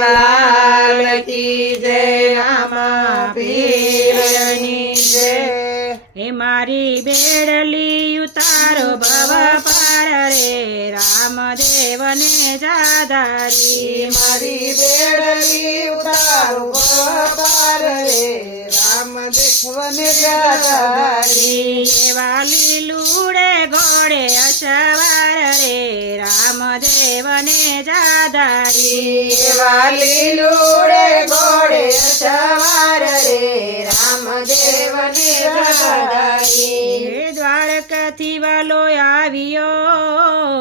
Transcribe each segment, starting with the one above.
લાલ કી જય રામા પીરની જય હે મારી બેડલી ઉતારો ભવ પાર રે રામદેવને જાધારી મારી બેડલી ઉતારો ભવ પાર રે રામદેવને જાધારી એવા લીલુડે ઘોડે અસવાર રે રામદેવને જાધારી એવા લીલુડે ઘોડે સવાર રે રામદેવને જાધારી દ્વારકાથી વાલો આવ્યો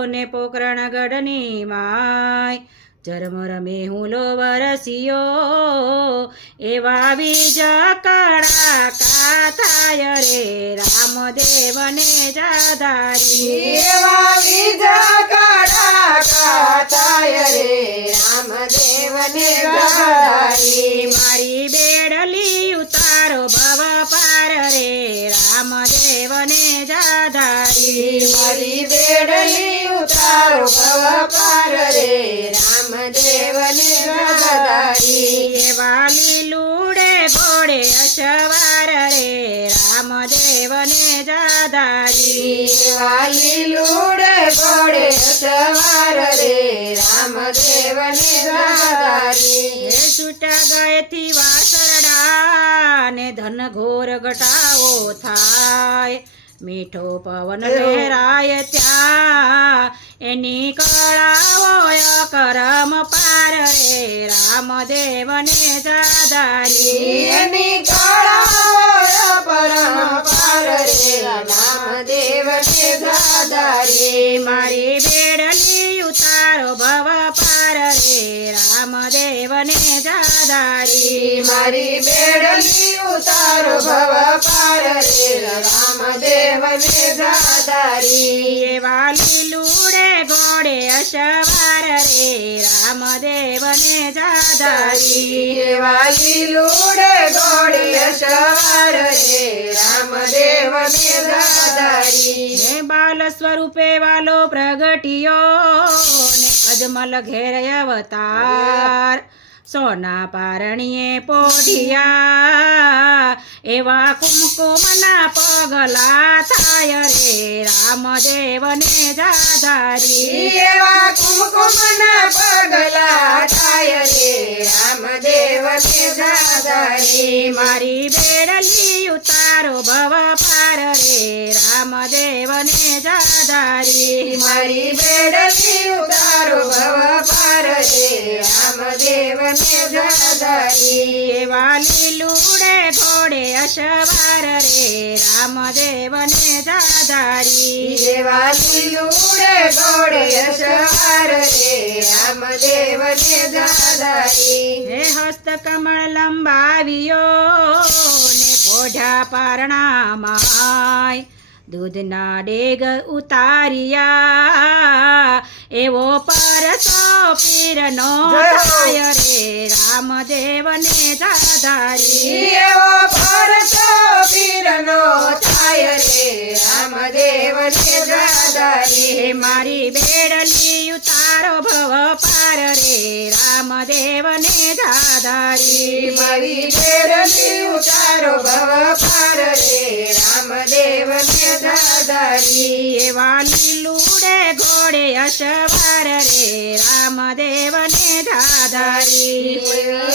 ને પોકરણગઢની માય ઝરમર મેહુલો વરસ્યો એવા બીજ કડાકા થાય રે રામદેવને જાધારી એવા બીજ કડાકા થાય રે રામદેવને જાધારી મારી બેડલી ઉતારો ભવ પાર રે રામદેવને જાધારી મારી બેડલી ઉતારો ભવ પાર રે રામદેવને જાધારી એવા લીલુડે ઘોડે અસવાર રે રામદેવને જાધારી એવા લીલુડે ઘોડે સવાર રે રામદેવને જાધારી હે છૂટા ગયેથી વાસરડા ને ધન ઘોર ઘટાવો થાય મીઠો પવન લહેરાય ત્યાં એની કળાવો કરમ પાર રે રામદેવને જાધારી એની કળાઓ પરમ પાર રે રામદેવને જાધારી મારી બેડલી ઉતારો ભવ પાર રે રામદેવને જાધારી મારી બેડલી ઉતારો ભવ પાર રે રામદેવને જાધારી એવા લીલુડે ઘોડે અસવાર રે રામદેવને જાધારી એવા લીલુડે ઘોડે સવાર રે રામદેવને જાધારી હે બાલ સ્વરૂપે વાલો પ્રગટિયો ને અજમલ ઘેર અવતાર સોના પારણીએ પોઢિયા એવા કુમકુમના પગલા થાય રે રામદેવને જાધારી એવા કુમકુમના પગલા થાય રે રામદેવને જાધારી મારી બેડલી ઉતારો ભવ પાર રે રામદેવને જાધારી મારી બેડલી ઉતારો ભવ પાર રે રામદેવને જાધારી એવા લીલુડે ઘોડે અસવાર રે રામદેવને જાધારી એવા લીલુડે ઘોડે સવાર રે રામદેવને જાધારી હે હસ્ત કમળ લંબાવ્યો ને પોઢા પારણામાં દૂધના ડેગ ઉતાર્યા એવો પરસો પીરનો થાય રે રામદેવને જાધારી એવો પરસો પીરનો થાય રે રામદેવને જાધારી મારી બેડલી ઉતારો ભવ પાર રે રામદેવને જાધારી મારી બેડલી ઉતારો ભવ પાર રે રામદેવને જાધારી એવા લીલુડે ઘોડે અસવાર રે રામદેવને જાધારી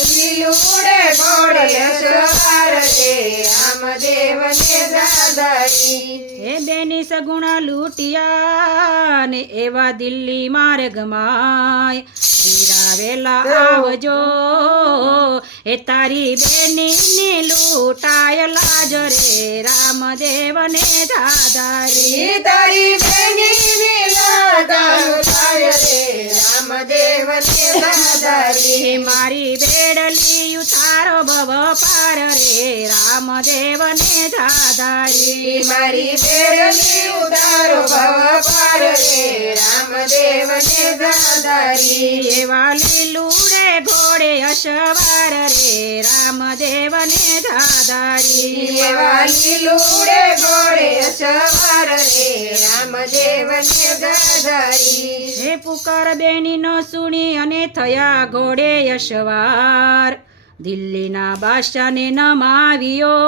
લીલુડે ઘોડે સવાર રે રામદેવને જાધારી હે બેની સગુણ લૂટિયા ને એવા દિલ્હી માર્ગમાં વીરાવેલા આવજો એ તારી બેની લૂંટાય લાજ રે રામદેવને જાધારી તારી બેની લૂંટાય રે રામદેવને જાધારી મારી બેડલી ઉતારો ભવ પાર રે રામદેવને જાધારી મારી બેડલી ઉતારો ભવ પાર સવાર રે રામદેવને દાદારી એવા લીલુડે ઘોડે અસવાર રે રામદેવને દાદારી એવા લીલુડે ઘોડે સવાર રે રામદેવને દાદારી હે પુકાર બેની નો સુણી અને થયા ઘોડે અસવાર દિલ્હીના બાદશાહને નમાવ્યો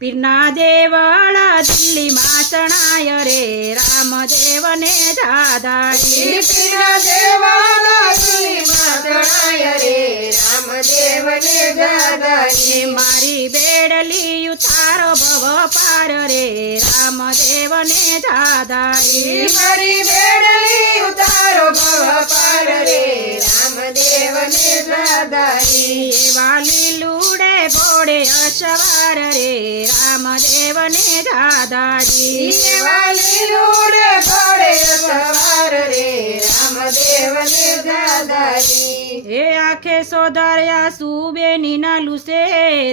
પીરના દેવળા દિલ્હીમાં તણાય રે રામદેવને દાદારી પીરના દેવાના દિલ્હીમાં તણાય રે રામદેવને દાદારી મારી બેડલી ઉતારો ભવ પાર રે રામદેવને દાદારી મારી બેડલી ઉતારો ભવ પાર રે રામદેવને દાદારી એવા લીલુડે ઘોડે અસવાર રે રામદેવને દાદારી એવા લીલુડે ઘોડે સવાર રે રામદેવને દાદારી હે આંખે સોધાર્યા સુબેની ના લુસે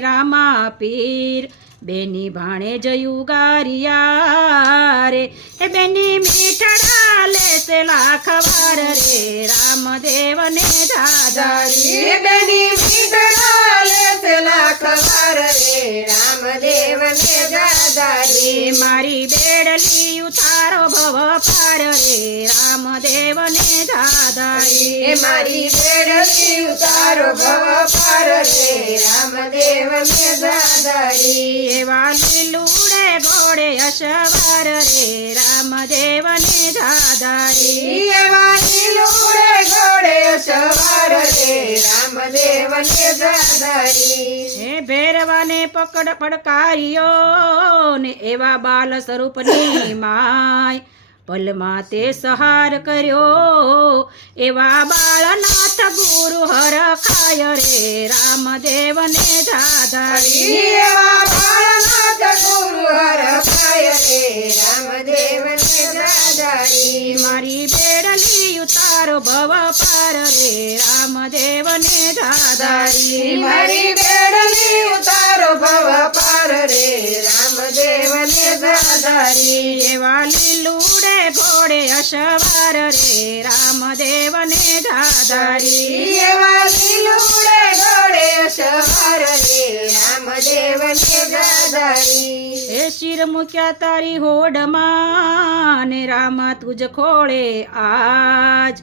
રામા પીર બેની ભાણે જયું ગારિયા રે એ બેની મીઠડા લેસે લાખવાર રે રામદેવને દાદારી બેની મીઠડા લેસે લાખવાર રે રામદેવને દાદારી મારી બેડલી ઉતારો ભવ પાર રે રામદેવને દાદારી મારી બેડલી ઉતારો ભવ પાર રે રામદેવને દાદારી એવા લીલુડે ઘોડે અસવાર રે રામદેવને દાદારી એવા લીલુડે ઘોડે સવાર રે રામદેવને દાદારી હે ભેરવાને પકડ પડકાર્યો ને એવા બાલ સ્વરૂપની માય પલમાં તે સહાર કર્યો એવા બાળનાથ ગુરુ હરખાય રે રામદેવને દાદારી એવા બાળનાથ ગુરુ હરખાય રે રામદેવને દાદારી મારી બેડલી ઉતારો ભવ પાર રે રામદેવને દાદારી મારી બેડલી ઉતારો ભવ પાર રે રામદેવને દાદારી એવા લીલુડે ઘોડે અસવાર રે રામદેવને દાદારી એવા લીલુડે ઘોડે સવાર રે રામદેવને દાદારી હે શિર મૂક્યા તારી હોડમાં ને રામ તુજ ખોળે આજ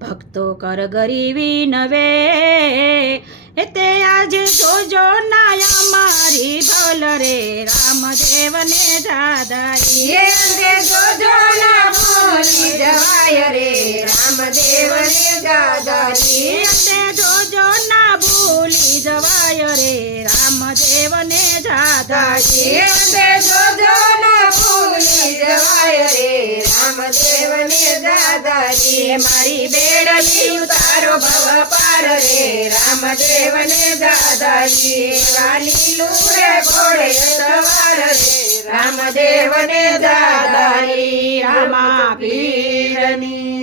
ભક્તો કર ગરીબી નવે એ તે આજે જોજો નાયા મારી ભલ રે રામદેવને દાદારી એ જોજો ના ભૂલી જવાય રે રામદેવને દાદારી તે જોજો ના ભૂલી જવાય રે રામદેવને દાદારી જોજો ના ભૂલી જવાય રે રામદેવને દાદારી મારી બેડલી ઉતારો ભવ પાર રે રામદેવને દાદાજી વાલી લુરે ઘોડે સવાર રે રામદેવને દાદારી રામા પીરની